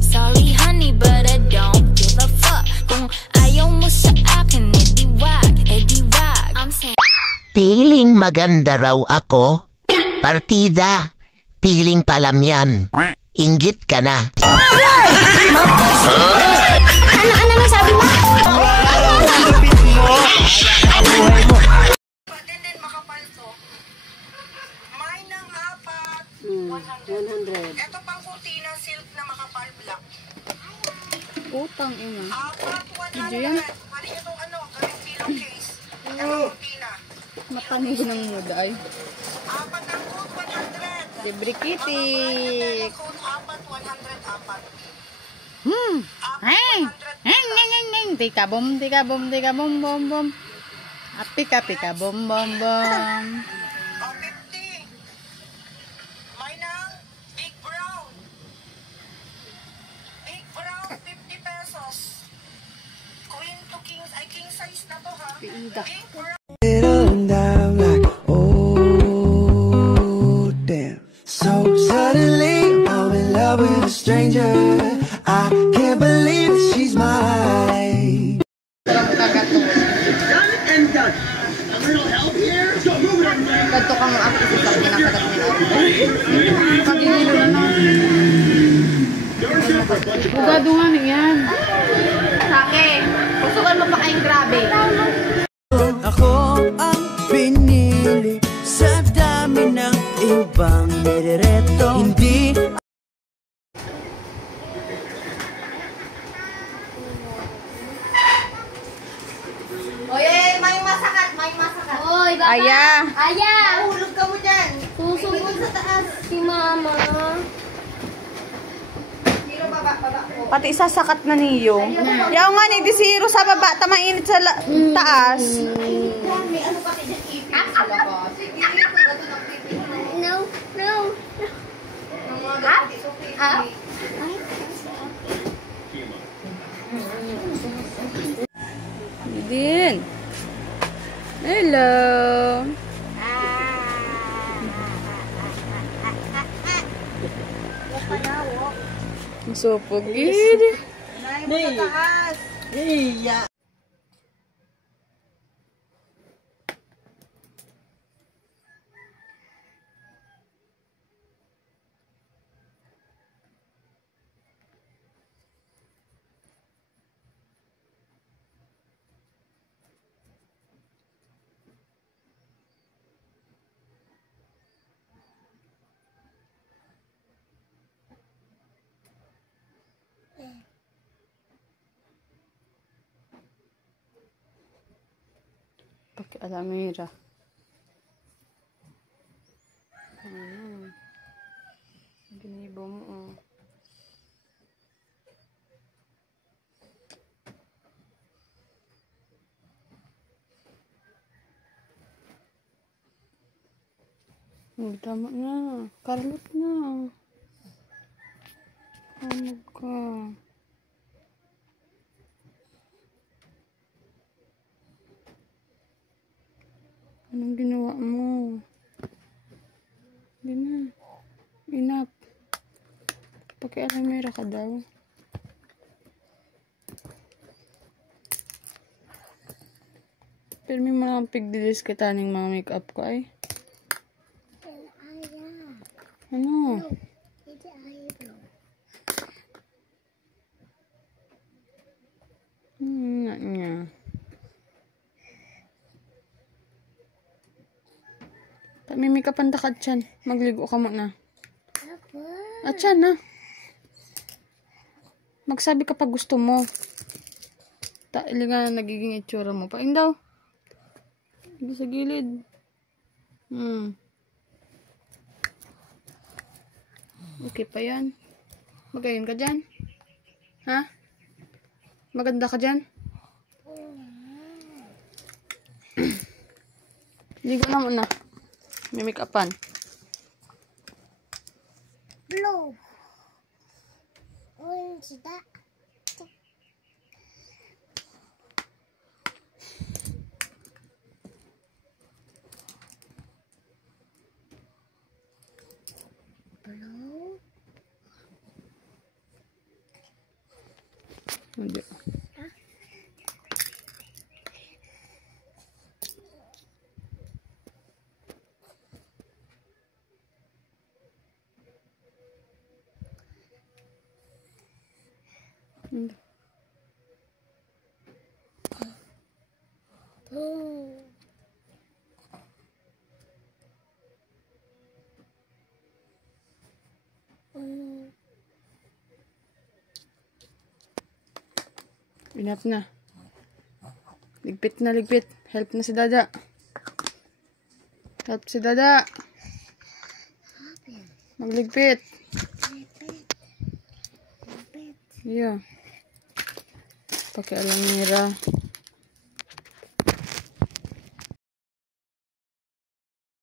Sorry honey, but I don't give a fuck. Kung ayaw mo sa akin, edi wag. I'm saying Piling maganda raw ako. Partida. Piling palam yan. Inggit ka na. Ano sabi mo? Patindin makapal to. May nang apat. 100. Ito pang kurtina silk na makapal black. Utang ina. Apat 100. Diyan? Pwede nyo itong kaming pillowcase. Ito kurtina. Matanig ng muda ay. Apat ang coat 100. Libre kitty. Coat apat 100 apat. Hey! Tika bom, tika bom, tika bom, bom, bom. Pika, pika, bom, bom, bom. O 50. May nang big brown. Big brown 50 pesos. Queen to king, ay king size na to ha. Piinda. Big brown. Down like, oh damn. So suddenly I'm in love with a stranger. I can't believe she's mine. Ganto kang ako sa pinakagat nila. Pagigilo na no. Bugado nga niyan. Sake, pusukan mo pa kayong grabe. Ako ang pinili sa dami ng ibang nirereto. Hindi Oye, may masakat, may masakat. Oy, baba. Aya. Aya, hulog ka mo dyan. Susunod sa taas si mama. Zero, baba po. Pati isasakat na niyo. Yaw nga ni di zero sa baba, tamainit sa taas. May ano pa kayo dyan, ipin sa labas. Sige, ito, gato ng pipin. No. Ng mga gato, so pipin. Din. Hello. Supog gid. Nay, taas. Iya. Pakai alamera. Ginibo mo oh. Tama na. Karlot na. Ano ka? Anong ginawa mo? Hindi na. Enough. Pakialamera ka daw. Pero may mga pigdilis ka taning mga make-up ko ay. Ano? Nga niya. Mimikapan ta ka dyan. Magligo ka muna. At yan na. Magsabi ka pag gusto mo. Ili nga na nagiging itsura mo. Paing daw. Hindi sa gilid. Okay pa yan. Magayon ka dyan. Ha? Maganda ka dyan? Ligo na muna. May make-upan. Blue. Orange da. Blue. Hindi. Hindi. Enough na. Ligpit na, ligpit. Help na si Dada. Help si Dada. Magligpit. Yeah. Pakialam nira.